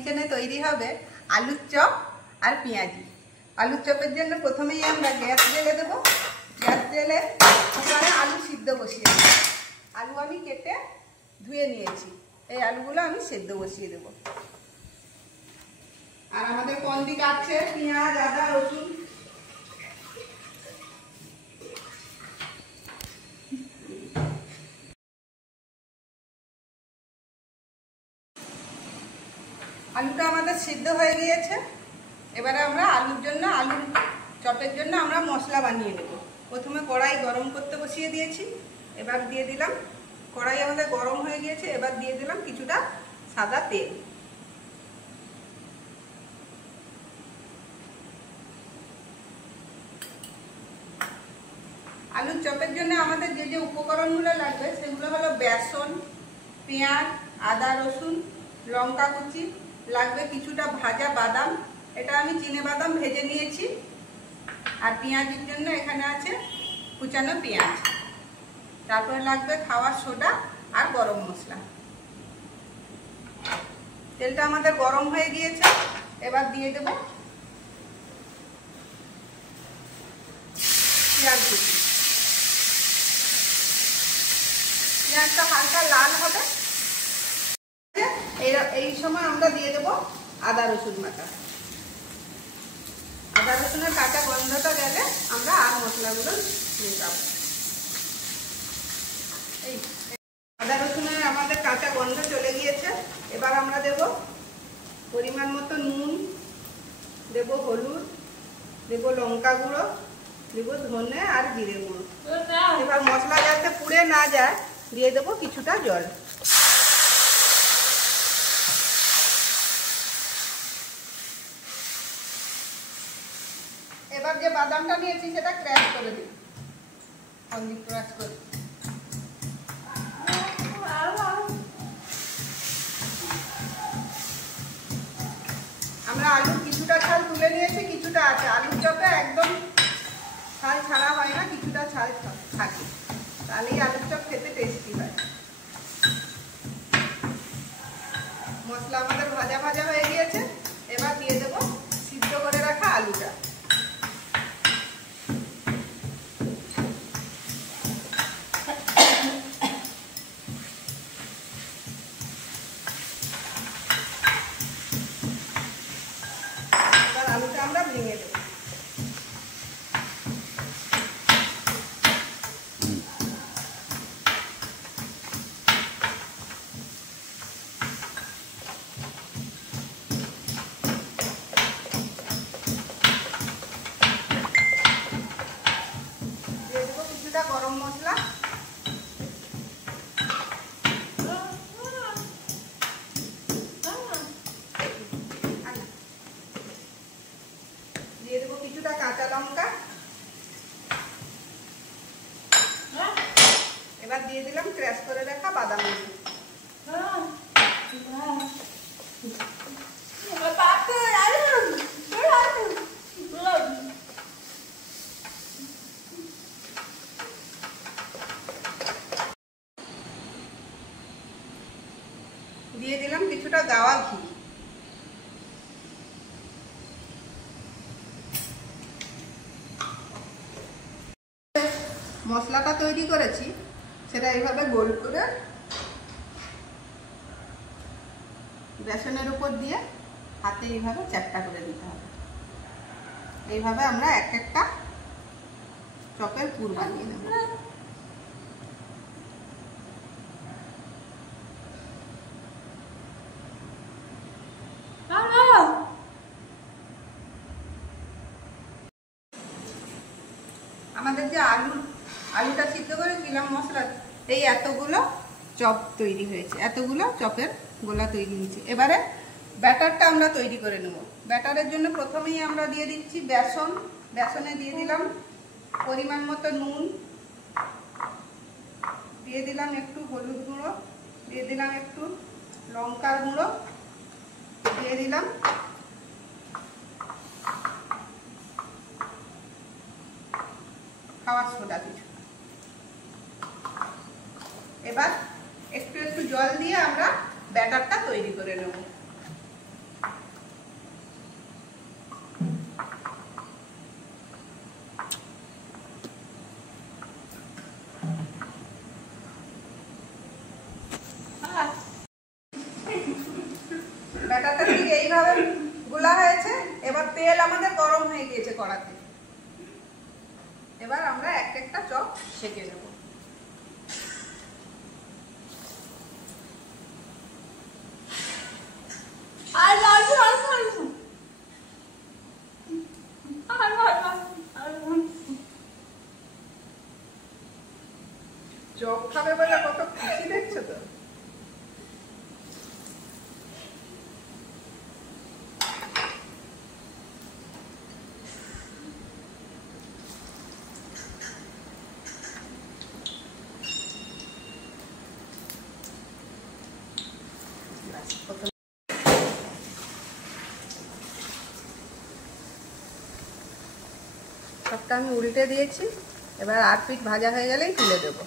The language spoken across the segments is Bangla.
কিচেনে তৈরি হবে আলুর চপ আর পেঁয়াজি। আলুর চপের জন্য প্রথমেই আমরা গ্যাস জ্বেলে দেবো। গ্যাস জ্বেলে কুকারে আলু সিদ্ধ বসিয়ে দেবো। আলু আমি কেটে ধুয়ে নিয়েছি, এই আলুগুলো আমি সেদ্ধ বসিয়ে দেবো। আর আমাদের কোন দিকে আছে পেঁয়াজ, আদা, রসুন। আলুটা আমাদের সিদ্ধ হয়ে গিয়েছে। এবারে আমরা আলুর চপের জন্য আমরা মশলা বানিয়ে নেব। প্রথমে কড়াই গরম করতে বসিয়ে দিয়েছি। এবার দিয়ে দিলাম, কড়াই আমাদের গরম হয়ে গিয়েছে, এবার দিয়ে দিলাম কিছুটা সাদা তেল। আলুর চপের জন্য আমাদের যে যে উপকরণগুলো লাগবে সেগুলো হলো বেসন, পেঁয়াজ, আদা, রসুন, লঙ্কা কুচি, লাগবে কিছুটা ভাজা বাদাম, এটা আমি চিনে বাদাম ভেজে নিয়েছি। আর পেঁয়াজের জন্য এখানে আছে কুচানো পেঁয়াজ। তারপরে লাগবে খাওয়ার সোডা আর গরম মশলা। তেলটা আমাদের গরম হয়ে গিয়েছে, এবার দিয়ে দেব পেঁয়াজ কুচি। পেঁয়াজটা হালকা লাল হবে, এই সময় আমরা দিয়ে দেব আদা রসুন বাটা। আদা রসুনের কাঁচা গন্ধটা গেলে আমরা আর মশলাগুলো মেশাবো। এই আদা রসুনের আমাদের কাঁচা গন্ধ চলে গিয়েছে। এবার আমরা দেব পরিমাণ মতো নুন, দেব হলুদ, দেব লঙ্কা গুঁড়ো, দেব ধনে আর জিরে গুঁড়ো। এবার মশলা যাতে পুড়ে না যায় দিয়ে দেব কিছুটা জল। এবার যে বাদামটা নিয়েছি সেটা ক্র্যাশ করে দিই, ক্র্যাশ করে। আমরা আলুর কিছুটা ছাল তুলে নিয়েছি, কিছুটা আছে। আলুর চপে একদম ছাল ছাড়া হয় না, কিছুটা ছাল থাকে, তাহলেই আলুর চপ খেতে টেস্টি হয়। মশলা আমাদের ভাজা ভাজা হয়ে গিয়েছে, এবার দিয়ে দেব সিদ্ধ করে রাখা আলুটা। আলুটা আমরা ভেঙে দেব। দিয়ে দেবো কিছুটা গরম মশলা, দিয়ে দেবো কিছুটা কাঁচা লঙ্কা। এবার দিয়ে দিলাম ক্র্যাশ করে রাখা বাদাম। দিয়ে দিলাম কিছুটা গাওয়া ঘি। মশলাটা তৈরি করেছি সেটা এইভাবে গোল করে বেসনের উপর দিয়ে হাতে এইভাবে চ্যাপ্টা করে দিতে হবে। এইভাবে আমরা এক একটা চপের পুর বানিয়ে নেব। আমাদের যে আলুটা সিদ্ধ করেছিলাম মশলা, এই এতগুলো চপ তৈরি হয়েছে, এতগুলো চপের গোলা তৈরি হয়েছে। এবারে ব্যাটারটা আমরা তৈরি করে নেব। ব্যাটারের জন্য প্রথমেই আমরা দিয়ে দিচ্ছি বেসন। বেসনে দিয়ে দিলাম পরিমাণ মতো নুন, দিয়ে দিলাম একটু হলুদ গুঁড়ো, দিয়ে দিলাম একটু লঙ্কার গুঁড়ো, দিয়ে দিলাম খাওয়ার সোডা কিছু। এবার একটু একটু জল দিয়ে আমরা ব্যাটারটা তৈরি করে নেব। ব্যাটারটা ঠিক এইভাবে গোলা হয়েছে। এবার তেল আমাদের গরম হয়ে গিয়েছে কড়াতে। এবার আমরা একটা চপ সেঁকে নেব। চপ খাবে বলে কত খুশি দেখছো তো। সবটা আমি উল্টে দিয়েছি। এবার 8 পিঠ ভাজা হয়ে গেলেই তুলে দেব।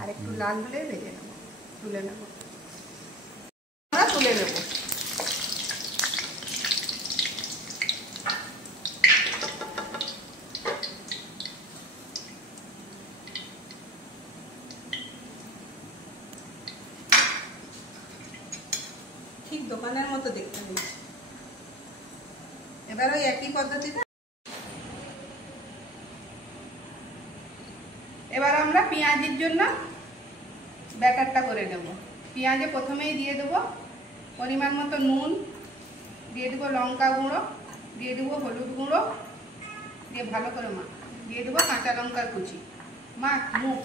আর একটু লাল হলে ভেজে নেব, তুলে নেব। আমরা তুলে নেব। ঠিক দোকানের মতো দেখতে হয়েছে। এবার ওই একই পদ্ধতিতে এবার আমরা পেঁয়াজের জন্য ব্যাটারটা করে নেব। পেঁয়াজে প্রথমেই দিয়ে দেবো পরিমাণ মতো নুন, দিয়ে দেবো লঙ্কা গুঁড়ো, দিয়ে দেবো হলুদ গুঁড়ো, দিয়ে ভালো করে মাখ, দিয়ে দেবো কাঁচা লঙ্কার কুচি। মাখ মুখ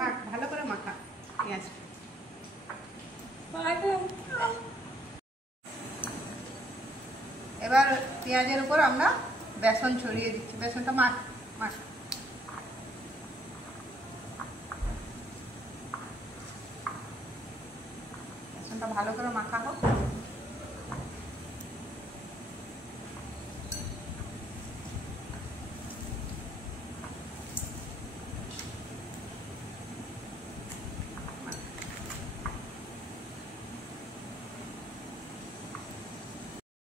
মাখ, ভালো করে মাখা পেঁয়াজটা। এবার পেঁয়াজের উপর আমরা বেসন ছড়িয়ে দিচ্ছি। বেসনটা মাখ মাখ। বেসনটা ভালো করে মাখা হোক।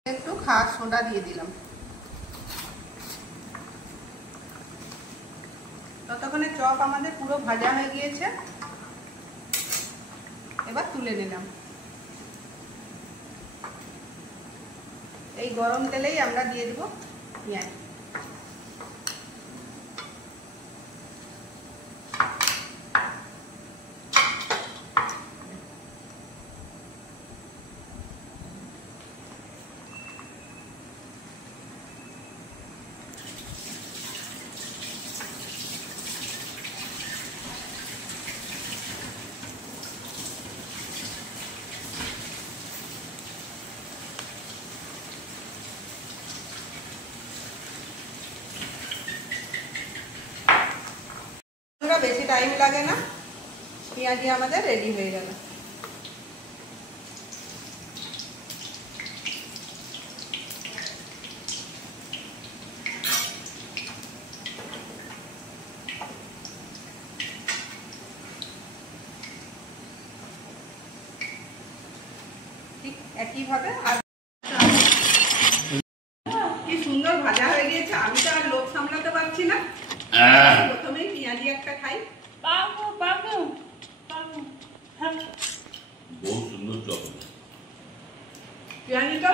একটু খাবার সোডা দিয়ে দিলাম। ততক্ষণে চপ আমাদের পুরো ভাজা হয়ে গিয়েছে। এবার তুলে নিলাম। এই গরম তেলেই আমরা দিয়ে দেবো পেঁয়াজ। বেশি টাইম লাগে না, পেঁয়াজি আমাদের রেডি হয়ে গেল। ঠিক একইভাবে আর কি সুন্দর ভাজা হয়ে গিয়েছে। আমি তো আর লোভ সামলাতে পারছি না। প্রথমেই পেঁয়াজি একটা খাই। बहुत सुंदर चॉप পেঁয়াজিটা